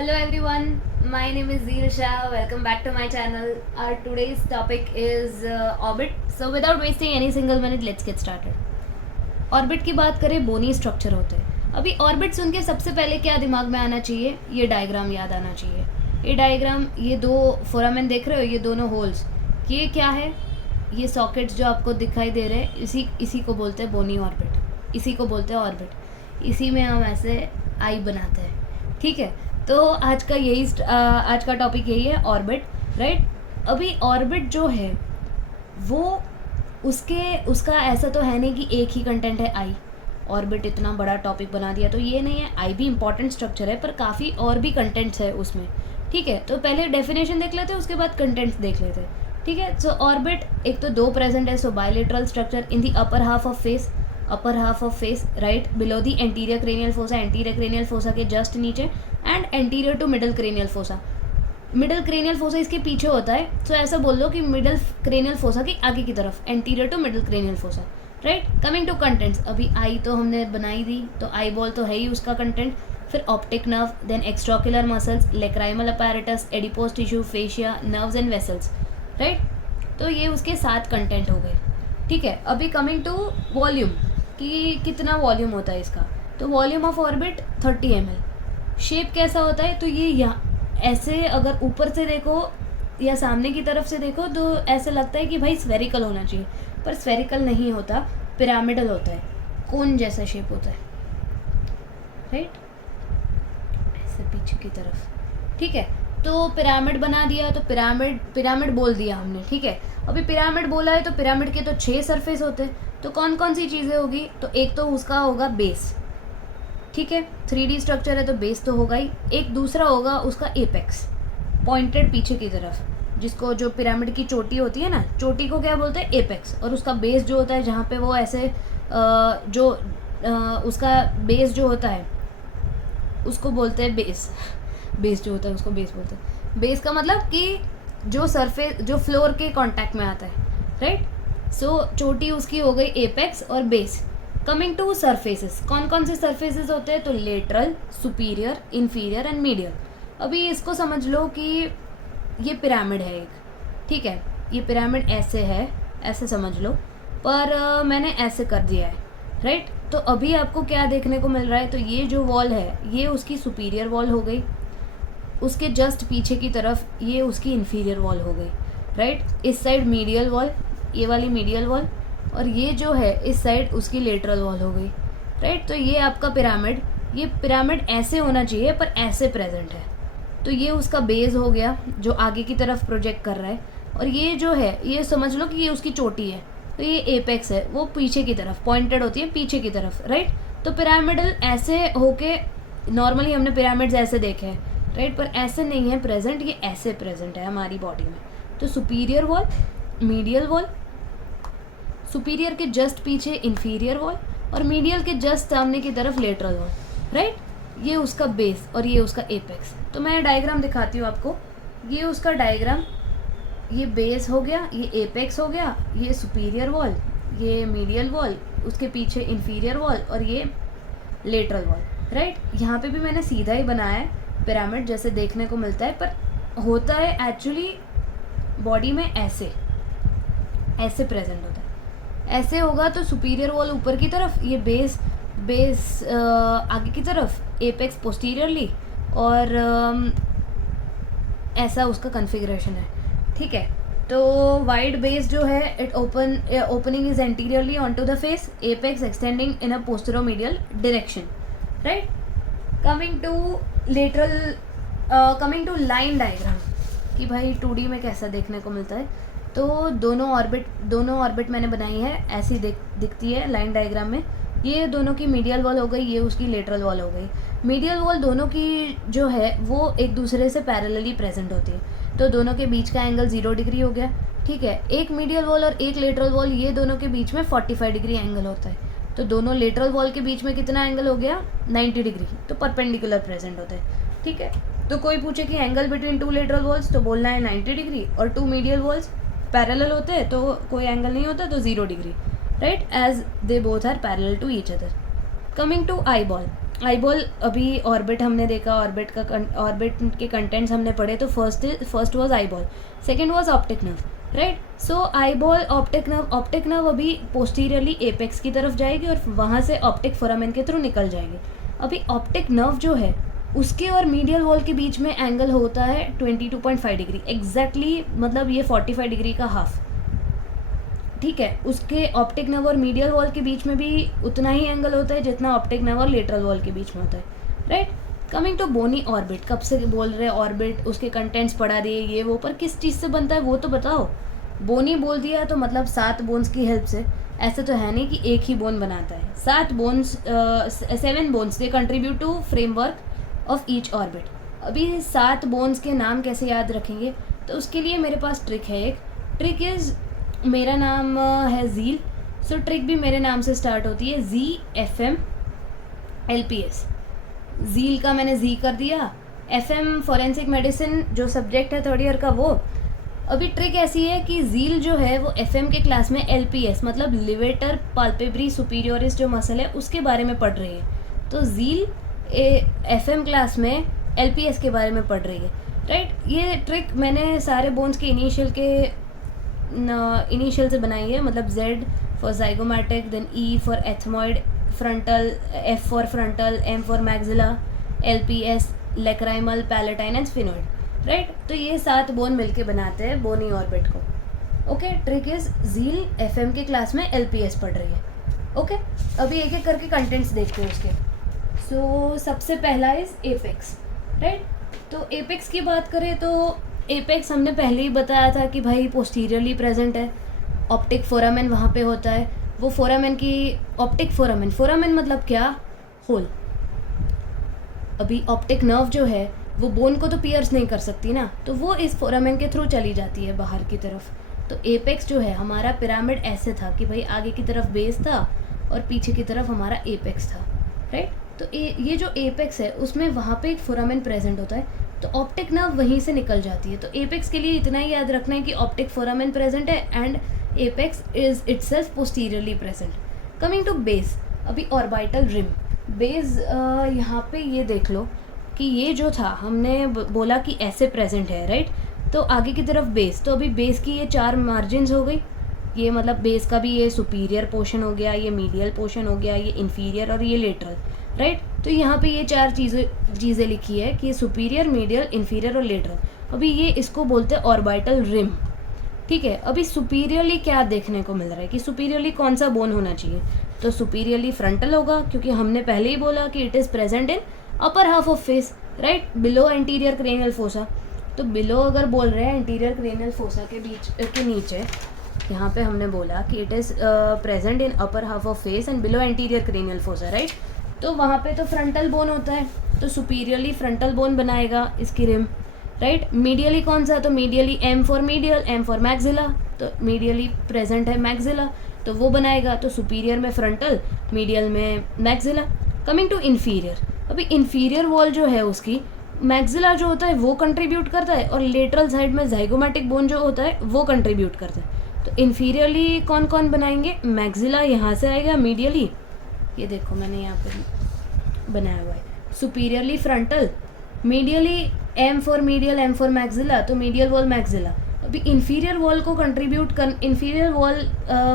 Hello everyone, my name is Zeel Shah. Welcome back to my channel. Our today's topic is orbit. So without wasting any single minute, let's get started. Orbit की बात करें, bony structure होते हैं. अभी orbit सुन के सबसे पहले क्या दिमाग में आना चाहिए? ये डायग्राम याद आना चाहिए. ये डायग्राम, ये दो फोरामेन देख रहे हो, ये दोनों होल्स, ये क्या है? ये सॉकेट्स जो आपको दिखाई दे रहे हैं, इसी को बोलते हैं बोनी ऑर्बिट. इसी को बोलते हैं ऑर्बिट. इसी में हम ऐसे आई बनाते हैं. ठीक है, तो आज का टॉपिक यही है, ऑर्बिट. राइट. अभी ऑर्बिट जो है वो उसका ऐसा तो है नहीं कि एक ही कंटेंट है आई. ऑर्बिट इतना बड़ा टॉपिक बना दिया तो ये नहीं है. आई भी इंपॉर्टेंट स्ट्रक्चर है पर काफ़ी और भी कंटेंट्स है उसमें. ठीक है, तो पहले डेफिनेशन देख लेते हैं, उसके बाद कंटेंट्स देख लेते हैं. ठीक है, सो ऑर्बिट एक तो दो प्रेजेंट है. So bilateral structure in the upper half of face right below the anterior cranial fossa. Anterior cranial fossa के जस्ट नीचे and anterior to middle cranial fossa. Middle cranial fossa इसके पीछे होता है. सो ऐसा बोल लो कि मिडल क्रेनियल फोसा की आगे की तरफ, anterior to middle cranial fossa. Right. Coming to contents, अभी आई तो हमने बनाई दी, तो आई बॉल तो है ही उसका कंटेंट. फिर optic nerve, then extraocular muscles, lacrimal apparatus, adipose tissue, fascia, nerves and vessels. Right. तो ये उसके 7 कंटेंट हो गए. ठीक है, अभी कमिंग टू वॉल्यूम कि कितना वॉल्यूम होता है इसका. तो volume of orbit 30 ml. Shape कैसा होता है? तो ये यहाँ ऐसे अगर ऊपर से देखो या सामने की तरफ से देखो तो ऐसे लगता है कि भाई स्फेरिकल होना चाहिए, पर स्फेरिकल नहीं होता, पिरामिडल होता है. कोन जैसा शेप होता है. राइट, ऐसे पीछे की तरफ. ठीक है, तो पिरामिड बना दिया, तो पिरामिड बोल दिया हमने. ठीक है, अभी पिरामिड बोला है तो पिरामिड के तो 6 सरफेस होते हैं. तो कौन कौन सी चीज़ें होगी? तो एक तो उसका होगा बेस. ठीक है, 3D स्ट्रक्चर है तो बेस तो होगा ही. एक दूसरा होगा उसका एपेक्स, पॉइंटेड पीछे की तरफ, जिसको जो पिरामिड की चोटी होती है ना, चोटी को क्या बोलते हैं? एपेक्स. और उसका बेस जो होता है जहाँ पे वो ऐसे उसका बेस जो होता है उसको बोलते हैं बेस. बेस जो होता है उसको बेस बोलते हैं. बेस का मतलब कि जो सरफेस जो फ्लोर के कांटेक्ट में आता है. राइट. सो चोटी उसकी हो गई एपेक्स और बेस. कमिंग टू सरफेसेस, कौन कौन से सरफेसेस होते हैं? तो lateral, superior, inferior and medial. अभी इसको समझ लो कि ये पिरामिड है एक. ठीक है, ये पिरामिड ऐसे है, ऐसे समझ लो, पर मैंने ऐसे कर दिया है. राइट. तो अभी आपको क्या देखने को मिल रहा है? तो ये जो वॉल है ये उसकी सुपीरियर वॉल हो गई. उसके जस्ट पीछे की तरफ ये उसकी इन्फीरियर वॉल हो गई. राइट. इस साइड मीडियल वॉल, ये वाली मीडियल वॉल, और ये जो है इस साइड उसकी लेटरल वॉल हो गई. राइट. तो ये आपका पिरामिड, ये पिरामिड ऐसे होना चाहिए पर ऐसे प्रेजेंट है. तो ये उसका बेस हो गया जो आगे की तरफ प्रोजेक्ट कर रहा है. और ये जो है ये समझ लो कि ये उसकी चोटी है. तो ये एपेक्स है, वो पीछे की तरफ पॉइंटेड होती है, पीछे की तरफ. राइट. तो पिरामिडल ऐसे होके, नॉर्मली हमने पिरामिड्स ऐसे देखे हैं. राइट. पर ऐसे नहीं है प्रेजेंट, ये ऐसे प्रेजेंट है हमारी बॉडी में. तो superior wall, medial wall, superior के जस्ट पीछे इन्फीरियर वॉल, और मीडियल के जस्ट सामने की तरफ लेटरल वॉल. राइट. ये उसका बेस और ये उसका एपेक्स. तो मैं डायग्राम दिखाती हूँ आपको. ये उसका डायग्राम, ये बेस हो गया, ये एपेक्स हो गया, ये सुपीरियर वॉल, ये मीडियल वॉल, उसके पीछे इन्फीरियर वॉल और ये लेटरल वॉल. राइट. यहाँ पे भी मैंने सीधा ही बनाया है, पिरामिड जैसे देखने को मिलता है, पर होता है एक्चुअली बॉडी में ऐसे प्रेजेंट होता है. ऐसे होगा तो सुपीरियर वॉल ऊपर की तरफ, ये बेस आगे की तरफ, एपेक्स पोस्टीरियरली, और ऐसा उसका कॉन्फ़िगरेशन है. ठीक है. तो वाइड बेस जो है it opening is anteriorly onto the face, apex extending in a posteromedial direction. Right. Coming to line diagram कि भाई 2D में कैसा देखने को मिलता है. तो दोनों ऑर्बिट मैंने बनाई है, ऐसी दिखती है लाइन डायग्राम में. ये दोनों की मीडियल वॉल हो गई, ये उसकी लेटरल वॉल हो गई. मीडियल वॉल दोनों की जो है वो एक दूसरे से पैरेलली प्रेजेंट होती है. तो दोनों के बीच का एंगल 0 डिग्री हो गया. ठीक है. एक मीडियल वॉल और एक लेटरल वॉल, ये दोनों के बीच में 45 डिग्री एंगल होता है. तो दोनों लेटरल वॉल के बीच में कितना एंगल हो गया? 90 डिग्री. तो परपेंडिकुलर प्रेजेंट होते हैं. ठीक है. तो कोई पूछे कि एंगल बिटवीन 2 लेटरल वॉल्स, तो बोलना है 90 डिग्री, और 2 मीडियल वॉल्स पैरेलल होते हैं तो कोई एंगल नहीं होता, तो 0 degree. Right. As they both are parallel to each other. Coming to eyeball. Eyeball अभी ऑर्बिट हमने देखा, ऑर्बिट के कंटेंट्स हमने पढ़े, तो first was eyeball, second was optic nerve, right. So eyeball, optic nerve अभी पोस्टीरियरली एपेक्स की तरफ जाएगी और वहाँ से ऑप्टिक फोरामेन के थ्रू निकल जाएगी। अभी ऑप्टिक नर्व जो है उसके और मीडियल वॉल के बीच में एंगल होता है 22.5 डिग्री एग्जैक्टली, मतलब ये 45 डिग्री का हाफ, ठीक है। उसके ऑप्टिक नर्व और मीडियल वॉल के बीच में भी उतना ही एंगल होता है जितना ऑप्टिक नर्व और लेटरल वॉल के बीच में होता है, right. Coming to bony orbit, कब से बोल रहे हैं ऑर्बिट, उसके कंटेंट्स पढ़ा दिए ये वो, पर किस चीज़ से बनता है वो तो बताओ। बोनी बोल दिया तो मतलब 7 बोन्स की हेल्प से, ऐसे तो है नहीं कि एक ही बोन बनाता है, 7 bones, 7 bones they contribute to framework of each orbit. अभी 7 बोन्स के नाम कैसे याद रखेंगे, तो उसके लिए मेरे पास ट्रिक है एक। ट्रिक इज़, मेरा नाम है ज़ील, सो ट्रिक भी मेरे नाम से स्टार्ट होती है, ZFM-LPS। ज़ील का मैंने जी कर दिया, FM फॉरेंसिक मेडिसिन जो सब्जेक्ट है थर्ड ईयर का वो। अभी ट्रिक ऐसी है कि ज़ील जो है वो FM के क्लास में LPS मतलब लिवेटर पाल्पेब्री सुपीरियोरिस जो मसल है उसके बारे में पढ़ रही है, तो ज़ील FM क्लास में LPS के बारे में पढ़ रही है, राइट। ये ट्रिक मैंने सारे बोन्स के इनिशियल से बनाई है, मतलब Z for zygomatic, then E for ethmoid, frontal, F for frontal, M for maxilla, LPS lacrimal, palatine and sphenoid, right. तो ये 7 बोन मिलके बनाते हैं बोनी ऑर्बिट को। Okay, trick is zeal FM के क्लास में LPS पढ़ रही है। ओके, अभी एक एक करके कंटेंट्स देखते हैं उसके। सो सबसे पहला इज एपेक्स, राइट। तो एपेक्स की बात करें तो एपेक्स हमने पहले ही बताया था कि भाई पोस्टीरियरली प्रेजेंट है, ऑप्टिक फोरामेन वहाँ पे होता है, वो फोरामेन की ऑप्टिक फोरामेन मतलब क्या, होल। अभी ऑप्टिक नर्व जो है वो बोन को तो पियर्स नहीं कर सकती ना, तो वो इस फोरामेन के थ्रू चली जाती है बाहर की तरफ। तो एपेक्स जो है हमारा पिरामिड ऐसे था कि भाई आगे की तरफ बेस था और पीछे की तरफ हमारा एपेक्स था, राइट। तो ये जो एपेक्स है उसमें वहाँ पे एक फोरामेन प्रेजेंट होता है, तो ऑप्टिक नर्व वहीं से निकल जाती है। तो एपेक्स के लिए इतना ही याद रखना है कि ऑप्टिक फोरामेन प्रेजेंट है and apex is itself posteriorly present. Coming to base, अभी ऑर्बिटल रिम, बेस यहाँ पे ये देख लो कि ये जो था हमने बोला कि ऐसे प्रेजेंट है, राइट। तो आगे की तरफ बेस, तो अभी बेस की ये 4 मार्जिन्स हो गई, ये मतलब बेस का भी ये सुपीरियर पोर्शन हो गया, ये मीडियल पोर्शन हो गया, ये इन्फीरियर और ये लेटरल, राइट। तो यहाँ पे ये 4 चीज़ें लिखी है कि सुपीरियर, मीडियल, इन्फीरियर और लेटरल। अभी ये इसको बोलते हैं ऑर्बिटल रिम, ठीक है। अभी सुपीरियरली क्या देखने को मिल रहा है कि सुपीरियरली कौन सा बोन होना चाहिए, तो सुपीरियरली फ्रंटल होगा, क्योंकि हमने पहले ही बोला कि it is present in upper half of face, right, below anterior cranial fossa. तो बिलो अगर बोल रहे हैं एंटीरियर क्रेनियल फोसा के बीच के नीचे, यहाँ पे हमने बोला कि it is present in upper half of face and below anterior cranial fossa, right. तो वहाँ पे तो फ्रंटल बोन होता है, तो सुपीरियरली फ्रंटल बोन बनाएगा इसकी रिम, राइट। मीडियली कौन सा, तो medially M for medial, M for maxilla, तो मीडियली प्रेजेंट है मैक्सिला, तो वो बनाएगा। तो सुपीरियर में फ्रंटल, मीडियल में मैक्सिला। कमिंग टू इन्फीरियर, अभी इन्फीरियर वॉल जो है उसकी मैक्सिला जो होता है वो कंट्रीब्यूट करता है और लेटरल साइड में ज़ाइगोमैटिक बोन जो होता है वो कंट्रीब्यूट करता है। तो इन्फीरियरली कौन कौन बनाएंगे, मैक्सिला यहाँ से आएगा, मीडियली ये देखो मैंने यहाँ पे बनाया हुआ है, superiorly frontal, medially M for medial, M for maxilla, तो मीडियल वॉल मैक्सिला। अभी इन्फीरियर वॉल को इन्फीरियर वॉल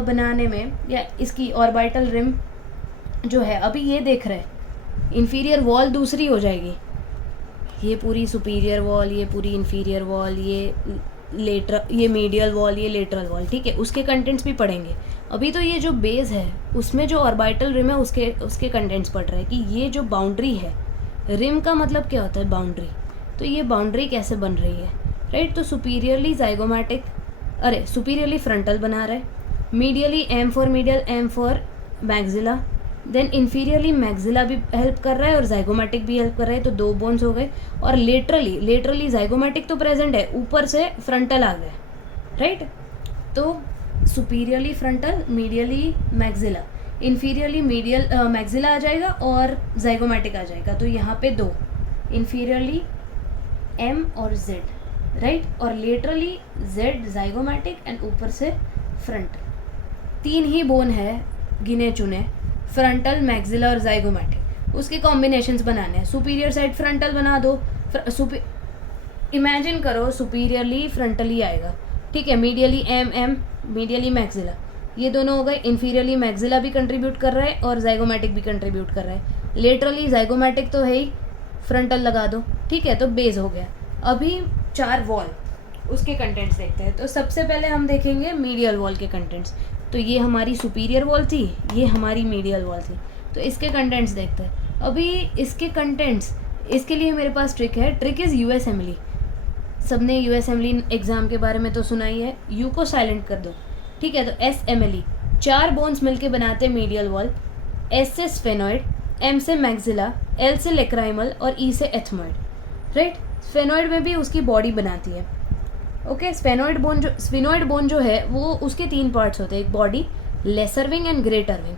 बनाने में या इसकी ऑर्बिटल रिम जो है, अभी ये देख रहे हैं इन्फीरियर वॉल दूसरी हो जाएगी, ये पूरी सुपीरियर वॉल, ये पूरी इन्फीरियर वॉल, ये मीडियल वॉल, ये लेटरल वॉल, ठीक है। उसके कंटेंट्स भी पढ़ेंगे। अभी तो ये जो बेस है उसमें जो ऑर्बिटल रिम है उसके कंटेंट्स पढ़ रहे हैं कि ये जो बाउंड्री है, रिम का मतलब क्या होता है, बाउंड्री। तो ये बाउंड्री कैसे बन रही है, राइट। तो सुपीरियरली ज़ाइगोमैटिक, सुपीरियरली फ्रंटल बना रहे, medially M for medial, M for maxilla, then inferiorly maxilla भी हेल्प कर रहा है और ज़ाइगोमैटिक भी हेल्प कर रहा है, तो 2 बोन्स हो गए। और लेटरली ज़ाइगोमैटिक तो प्रेजेंट है, ऊपर से फ्रंटल आ गए, राइट। तो superiorly frontal, medially maxilla, inferiorly maxilla आ जाएगा और ज़ाइगोमैटिक आ जाएगा। तो यहाँ पे 2, इन्फीरियरली M और Z, राइट, और लेटरली Z ज़ाइगोमैटिक एंड ऊपर से फ्रंटल। 3 ही बोन है गिने चुने, फ्रंटल, मैक्सिला और ज़ाइगोमैटिक। उसके कॉम्बिनेशंस बनाने हैं। सुपीरियर साइड फ्रंटल बना दो, इमेजिन करो सुपीरियरली फ्रंटली आएगा, ठीक है, मीडियली एम, मीडियली मैक्सिला, ये दोनों हो गए। इन्फीरियरली मैक्सिला भी कंट्रीब्यूट कर रहा है और जाइगोमैटिक भी कंट्रीब्यूट कर रहा है। लेटरली जाइगोमैटिक तो है ही, फ्रंटल लगा दो, ठीक है, तो बेस हो गया। अभी 4 वॉल, उसके कंटेंट्स देखते हैं। तो सबसे पहले हम देखेंगे मीडियल वॉल के कंटेंट्स। तो ये हमारी सुपीरियर वॉल थी, ये हमारी मीडियल वॉल थी, तो इसके कंटेंट्स देखते हैं। अभी इसके कंटेंट्स, इसके लिए मेरे पास ट्रिक है। Trick is you assembly. सबने यू असेंबली एग्जाम के बारे में तो सुना ही है। यू को साइलेंट कर दो, ठीक है। तो SMLE, 4 बोन्स मिलके बनाते हैं मीडियल वॉल। S से स्फेनॉइड, M से मैक्सिला, L से लेक्राइमल और E से एथमॉइड, राइट। स्फेनॉइड में भी उसकी बॉडी बनाती है, ओके। स्फेनॉइड बोन जो है वो उसके 3 पार्ट्स होते हैं, एक body, lesser wing and greater wing.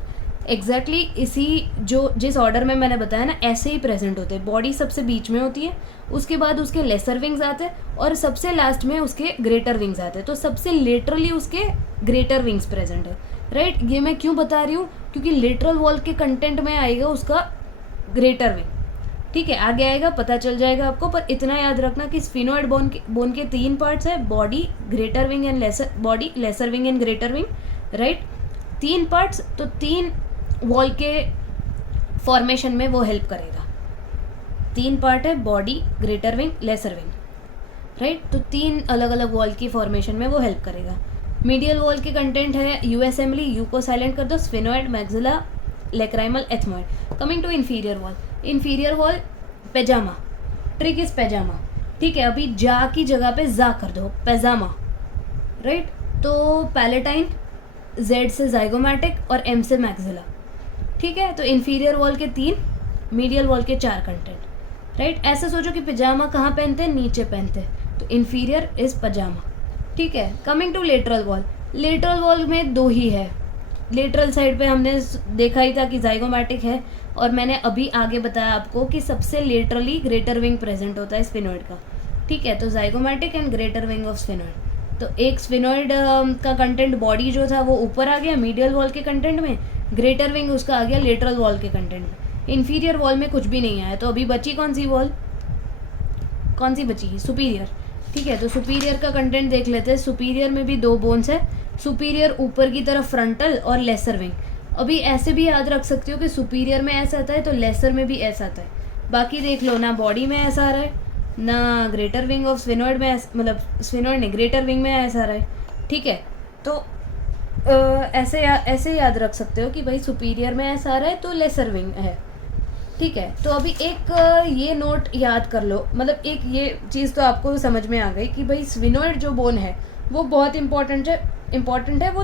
Exactly इसी जिस ऑर्डर में मैंने बताया ना, ऐसे ही प्रेजेंट होते हैं। बॉडी सबसे बीच में होती है, उसके बाद उसके लेसर विंग्स आते हैं और सबसे लास्ट में उसके ग्रेटर विंग्स आते हैं। तो सबसे लेटरली उसके ग्रेटर विंग्स प्रेजेंट है, राइट। ये मैं क्यों बता रही हूँ, क्योंकि लेटरल वॉल के कंटेंट में आएगा उसका ग्रेटर विंग, ठीक है, आगे आएगा, पता चल जाएगा आपको। पर इतना याद रखना कि स्फिनोइड बोन के 3 पार्ट्स है, body, greater wing and lesser wing and greater wing, right. 3 parts, तो 3 वॉल के फॉर्मेशन में वो हेल्प करेगा। 3 पार्ट है, body, greater wing, lesser wing, right. तो 3 अलग अलग वॉल की फॉर्मेशन में वो हेल्प करेगा। मीडियल वॉल के कंटेंट है यू असेंबली, यू को साइलेंट कर दो, sphenoid, maxilla, lacrimal, ethmoid. Coming to inferior wall, inferior wall pyjama, trick is पैजामा, ठीक है। अभी जा की जगह पे जा कर दो, पैजामा, राइट। तो पैलेटाइन, Z से जाइगोमैटिक और M से मैक्सिला, ठीक है। तो इन्फीरियर वॉल के 3, मीडियल वॉल के 4 कंटेंट, राइट। ऐसे सोचो कि पैजामा कहाँ पहनते हैं, नीचे पहनते हैं, तो इन्फीरियर इज पैजामा, ठीक है। Coming to lateral wall, lateral wall में 2 ही है। लेटरल साइड पे हमने देखा ही था कि जाइगोमैटिक है, और मैंने अभी आगे बताया आपको कि सबसे लेटरली ग्रेटर विंग प्रेजेंट होता है स्फिनोइड का, ठीक है। तो zygomatic and greater wing of sphenoid. तो एक स्फिनोइड का कंटेंट बॉडी जो था वो ऊपर आ गया मीडियल वॉल के कंटेंट में, ग्रेटर विंग उसका आ गया लेटरल वॉल के कंटेंट में। इन्फीरियर वॉल में कुछ भी नहीं आया, तो अभी बची कौन सी वॉल, कौन सी बची, सुपीरियर, ठीक है। तो सुपीरियर का कंटेंट देख लेते हैं। सुपीरियर में भी 2 बोन्स है, सुपीरियर ऊपर की तरफ फ्रंटल और लेसर विंग। अभी ऐसे भी याद रख सकते हो कि सुपीरियर में ऐसा आता है तो लेसर में भी ऐसा आता है। बाकी देख लो, ना बॉडी में ऐसा आ रहा है, ना ग्रेटर विंग ऑफ स्फिनोइड में, मतलब स्फिनोइड ने ग्रेटर विंग में ऐसा आ रहा है, ठीक है। तो ऐसे याद रख सकते हो कि भाई सुपीरियर में ऐसा आ रहा है तो लेसर विंग है, ठीक है। तो अभी एक ये नोट याद कर लो, मतलब एक ये चीज़ तो आपको समझ में आ गई कि भाई स्फिनोइड जो बोन है वो बहुत इंपॉर्टेंट है। वो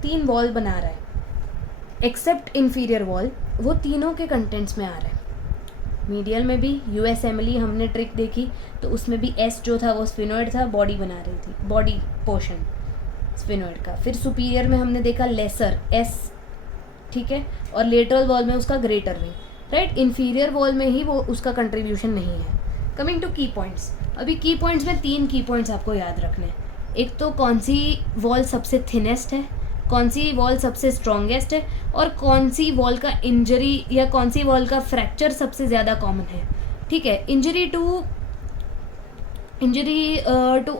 3 वॉल बना रहा है, एक्सेप्ट इन्फीरियर वॉल, वो तीनों के कंटेंट्स में आ रहा है। मीडियल में भी यू असेंबली हमने ट्रिक देखी, तो उसमें भी S जो था वो स्फिनोइड था, बॉडी बना रही थी, बॉडी पोर्शन स्फिनोइड का। फिर सुपीरियर में हमने देखा लेसर S, ठीक है, और लेटरल वॉल में उसका greater wing, right. Inferior wall में ही वो उसका कंट्रीब्यूशन नहीं है। कमिंग टू की पॉइंट्स, अभी की पॉइंट्स में 3 की पॉइंट्स आपको याद रखने हैं। एक तो कौन सी वॉल सबसे थिनेस्ट है, कौन सी वॉल सबसे स्ट्रॉन्गेस्ट है, और कौन सी वॉल का इंजरी या कौन सी वॉल का फ्रैक्चर सबसे ज़्यादा कॉमन है, ठीक है। Injury to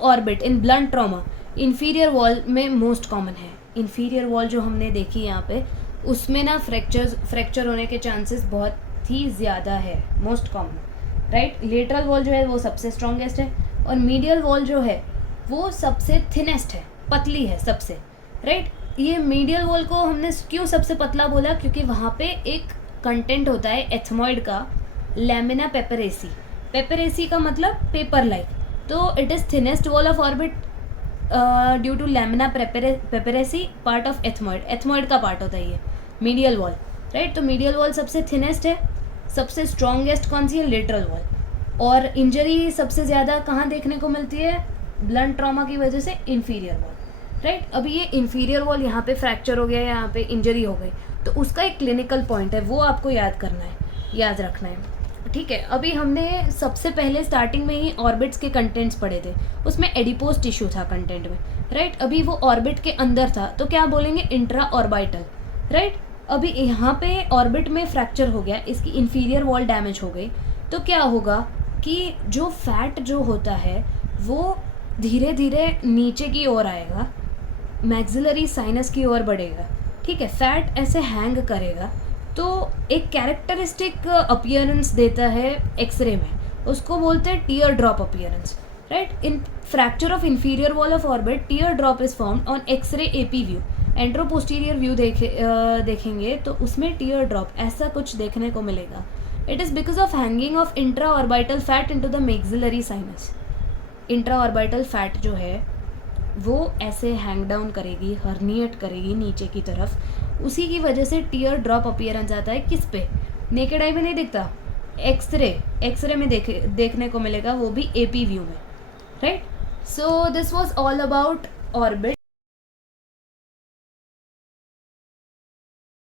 orbit in blunt trauma inferior wall में मोस्ट कॉमन है। इन्फीरियर वॉल जो हमने देखी यहाँ पे, उसमें ना फ्रैक्चर होने के चांसेस बहुत ही ज़्यादा है, most common, right. Lateral wall जो है वो सबसे स्ट्रॉन्गेस्ट है, और मीडियल वॉल जो है वो सबसे थिनेस्ट है, पतली है सबसे, राइट। ये मीडियल वॉल को हमने क्यों सबसे पतला बोला, क्योंकि वहाँ पे एक कंटेंट होता है एथमॉइड का, लैमिना पेपरेसी। पेपरेसी का मतलब पेपर लाइक, तो it is thinnest wall of orbit due to lamina papyracea, part of ethmoid. Ethmoid का पार्ट होता है ये मीडियल वॉल, राइट। तो मीडियल वॉल सबसे थिनेस्ट है। सबसे स्ट्रॉन्गेस्ट कौन सी है, लेटरल वॉल। और इंजरी सबसे ज़्यादा कहाँ देखने को मिलती है, ब्लंट ट्रॉमा की वजह से इन्फीरियर वॉल, राइट। अभी ये इन्फीरियर वॉल यहाँ पे फ्रैक्चर हो गया, यहाँ पे इंजरी हो गई, तो उसका एक क्लिनिकल पॉइंट है, वो आपको याद करना है, याद रखना है, ठीक है। अभी हमने सबसे पहले स्टार्टिंग में ही ऑर्बिट्स के कंटेंट्स पढ़े थे, उसमें एडिपोज टिश्यू था कंटेंट में, राइट। अभी वो ऑर्बिट के अंदर था, तो क्या बोलेंगे, इंट्रा ऑर्बिटल, राइट। अभी यहाँ पे ऑर्बिट में फ्रैक्चर हो गया, इसकी इंफीरियर वॉल डैमेज हो गई, तो क्या होगा कि जो फैट जो होता है वो धीरे धीरे नीचे की ओर आएगा, मैक्सिलरी साइनस की ओर बढ़ेगा, ठीक है। फैट ऐसे हैंग करेगा तो एक कैरेक्टरिस्टिक अपीयरेंस देता है एक्सरे में, उसको बोलते हैं tear drop appearance, right. In fracture of inferior wall of orbit tear drop is found on X ray AP view. Anteroposterior view देखेंगे तो उसमें टीयर ड्रॉप ऐसा कुछ देखने को मिलेगा। It is because of hanging of intra orbital fat into the maxillary sinus. Intra orbital fat जो है वो ऐसे हैंग डाउन करेगी, हर्निएट करेगी नीचे की तरफ, उसी की वजह से टीयर ड्रॉप अपीयरेंस आता है। किस पे? नेकेड आई में नहीं दिखता, एक्सरे में देखने को मिलेगा, वो भी एपी व्यू में, right. So this was all about orbit.